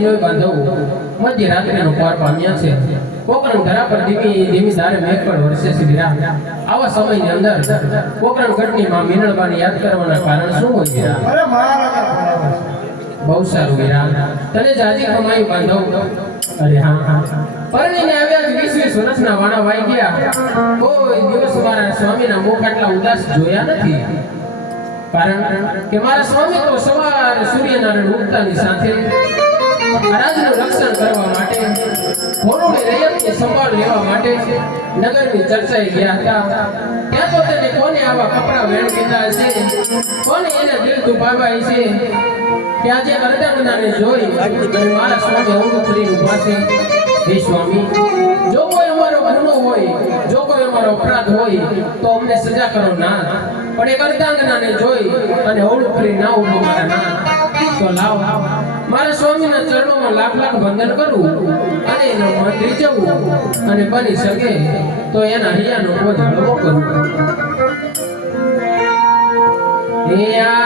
મહિનો બાંધવો મધ્ય રાત્રિનો પાર પામ્યા છે કોકરણ ધરા પર ધીમી ધીમી ધારે મેઘ પણ વરસે છે વીરા આવા સમયની અંદર કોકરણ ગઢની માં મીનળબાને યાદ કરવાના કારણ શું હોય વીરા અરે મહારાજા બહુ સારું વીરા તને જાજી કમાઈ બાંધવ અરે હા પરણીને આવ્યા 20 વર્ષના વાણા વાઈ ગયા કોઈ દિવસ મારા સ્વામીના મુખ આટલા ઉદાસ જોયા નથી કારણ કે મારા સ્વામી તો સવાર સૂર્યનારાયણ ઉગતાની સાથે રાજનું રક્ષણ કરવા માટે ઘોડોની રૈયતની સંભાળ લેવા માટે નગરની ચર્ચાએ ગયા હતા ત્યાં તો તેને કોને આવા કપડા વેણ કીધા છે કોને એને દિલ દુભાવાય છે કે આજે અરદાબનાને જોઈ અને મારા સ્વામી અવળું કરીને ઊભા છે હે સ્વામી જો કોઈ અમારો ગુનો હોય જો કોઈ અમારો અપરાધ હોય તો અમને સજા કરો ના પણ એક અર્ધાંગનાને જોઈ અને અવળું કરી ના ઊભો મારા ના તો લાવ મારા સ્વામીના ચરણોમાં લાખ લાખ વંદન કરું અને એનો મન રીઝવવું અને બની શકે તો એના હૈયાનો બોજ હળવો કરું હે આ